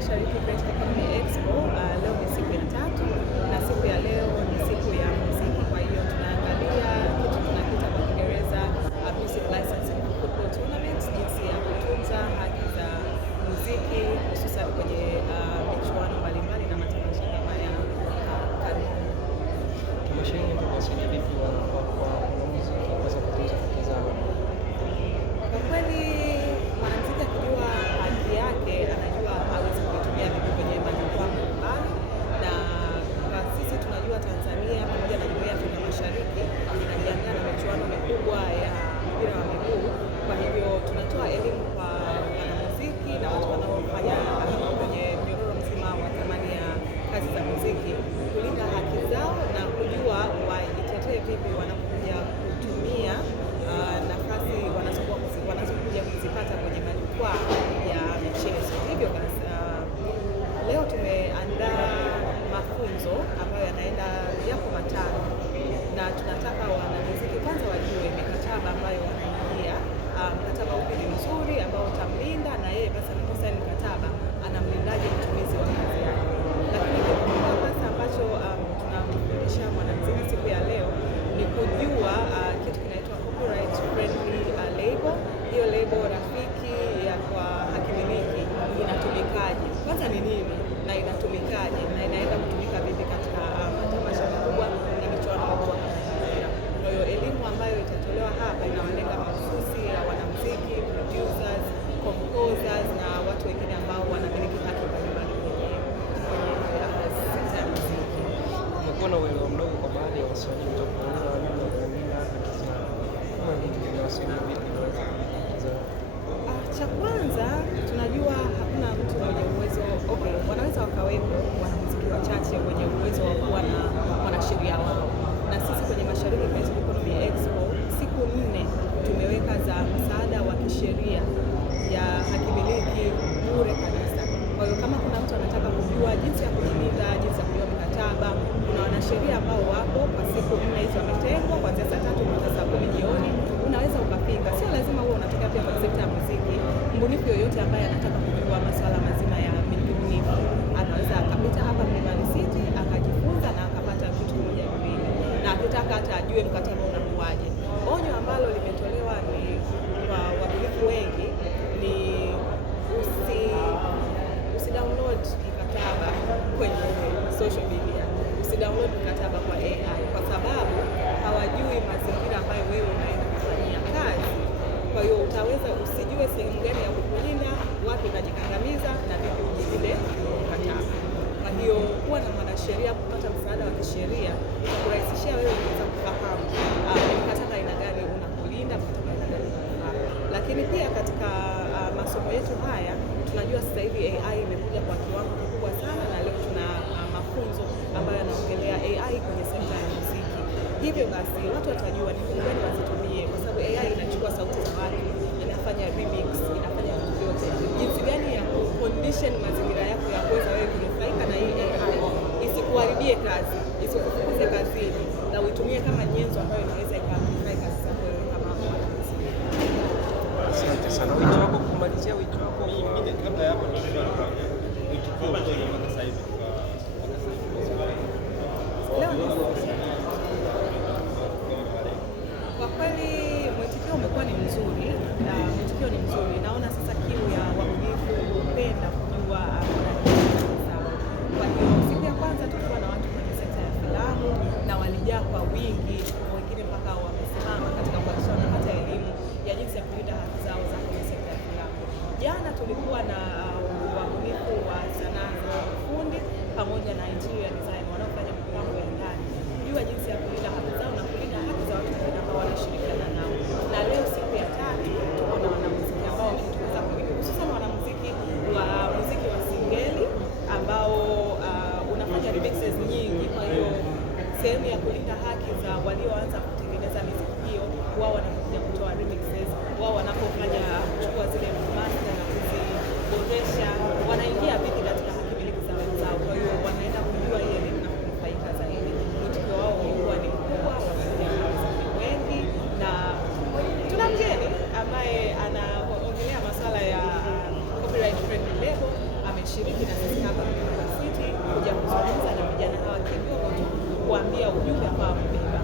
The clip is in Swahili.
Mashariki Creative Economy Expo. Leo ni siku ya tatu na siku ya leo ni siku ya muziki. Kwa hiyo tunaangalia kitu tunakiita kwa Kiingereza music licensing for football tournaments, jinsi ya kutunza haki za muziki hususan kwenye michuano mbalimbali na matamasha kama ya karibu. Tumeshaini tunasaidia vipi kwa muziki kuweza kutunza haki zao? Kwa kweli mwanamuziki akijua haki yake anajua hawezi kutumia vipi kwenye majukwaa mbalimbali, na kwa sisi tunajua Tanzania pamoja na Jumuiya ya Afrika Mashariki inajiandaa na michuano mikubwa ya mpira wa miguu. Kwa hivyo tunatoa elimu kwa wanamuziki na watu wanaofanya kwenye mnyororo mzima wa thamani ya kazi za muziki, kulinda haki zao na kujua waitetee vipi wanapokuja kutumia nafasi wanazokuja kuzipata kwenye majukwaa ya michezo. Hivyo basi leo tumeandaa mafunzo ambayo yanaenda yako matano, na tunataka wanamuziki kwanza wajue mikataba ambayo wanaingia. Mkataba upi ni mzuri ambao utamlinda, na yeye basi anaposaini mkataba anamlindaje mtumizi wa kazi yake. Lakini kikubwa hasa ambacho tunamfundisha mwanamuziki siku ya leo ni kujua kitu kinaitwa copyright friendly label. Hiyo label rafiki ya kwa hakimiliki inatumikaje, kwanza ni nini na inatumikaje, na inaenda kutumika vipi katika matamasha makubwa na michuano mikubwa kama hiyo. Kwa hiyo elimu ambayo itatolewa hapa inawalenga mahususi ya wanamuziki, producers, composers na watu wengine ambao wanamiliki haki mbalimbali kwenye sekta ya muziki. Kumekuwa na uelewa mdogo kwa baadhi ya wasanii kutokana na namna ya kulinda haki zao. Kama vitu vinawasaidia vipi kuweza haki zao? Cha kwanza tunajua hakuna mtu mwenye uwezo. Okay, wanaweza wakawepo wanamuziki wachache wenye uwezo wa kuwa na wanasheria wao, na sisi kwenye Mashariki Creative Economy Expo siku 4 tumeweka za msaada wa kisheria ya hakimiliki bure kabisa. Kwa hiyo kama kuna mtu anataka kujua jinsi ya kujilinda, jinsi ya kujua mikataba, kuna wanasheria ambao wapo kwa siku 4 hizo wametengwa kuanzia saa 3 mpaka saa 10 jioni. Unaweza ukafika, sio lazima uwe unatokea pia kwenye sekta ya muziki. Mbunifu yoyote ambaye anataka kujua masuala mazima ya ubunifu anaweza akapita hapa Mlimani City akajifunza na akapata kitu kimoja viwili, na akitaka hata ajue mkataba unakuwaje. Onyo ambalo limetolewa ni kwa wabunifu wengi ni usidownload mkataba kwenye social media, usidownload mkataba kwa AI, kwa sababu hawajui mazingira ambayo wewe unaenda kufanyia kazi. Kwa hiyo utaweza usijue sehemu gani ya kukulinda, wapi unajikandamiza na vipi ujilinde mkataba. Kwa hiyo kuwa na mwanasheria, kupata msaada wa kisheria kurahisishia wewe kuweza kufahamu mkataba aina gani unakulinda, mkataba aina gani unakufaa. Lakini pia katika masomo yetu haya tunajua sasa hivi AI imekuja kwa kiwango kikubwa sana, na leo tuna mafunzo ambayo yanaongelea AI kwenye sekta ya muziki. Hivyo basi watu watajua ni mbinu gani wazitumie, kwa sababu AI inachukua sauti za watu, inafanya remix, inafanya vitu vyote. Jinsi gani ya kucondition mazingira yako ya kuweza wewe kunufaika na hii AI, isikuharibie kazi, isikufukuze kazini, na uitumie kama nyenzo ambayo inaweza ikaamplify kazi zako wewe kama mwanamuziki. Asante sana. Wito wako kumalizia, wito wako kabla ya hapo ni wito kwa sasa hivi kwa kweli mwitikio umekuwa ni mzuri, mwitikio ni mzuri. Naona sasa kiu ya wabunifu kupenda kujua sawa. Kwa hiyo siku ya kwanza tulikuwa na watu kwenye sekta ya filamu na walijaa kwa wingi, wengine mpaka wamesimama katika kuhakikisha wanapata elimu ya jinsi ya kulinda haki zao za kwenye sekta ya filamu. Jana tulikuwa na wabunifu wa sanaa za ufundi pamoja na interior design wanaofanya mipango ya ndani, kujua jinsi ya kulinda haki zao na kulinda haki za watu wengine ambao wanashirikiana nao. Na leo siku ya tatu tuko na wanamuziki ambao wametuweza kuiga, hususan wanamuziki wa muziki wa singeli ambao unafanya remixes nyingi. Kwa hiyo sehemu ya kulinda haki za walioanza kutengeneza muziki hiyo, wao wanakuja kutoa remixes, wao wanapofanya kuchukua zile master na kuziboresha, wanaingia vipi katika haki miliki za wenzao. Kwa hiyo wanaenda kujua hii elimu na kunufaika zaidi. Mwitikio wao ulikuwa ni mkubwa, wamekuja wanamuziki wengi, na tuna mgeni ambaye anaongelea masuala ya copyright friendly label ameshiriki na kidogo tu kuambia ujumbe ambao amebeba.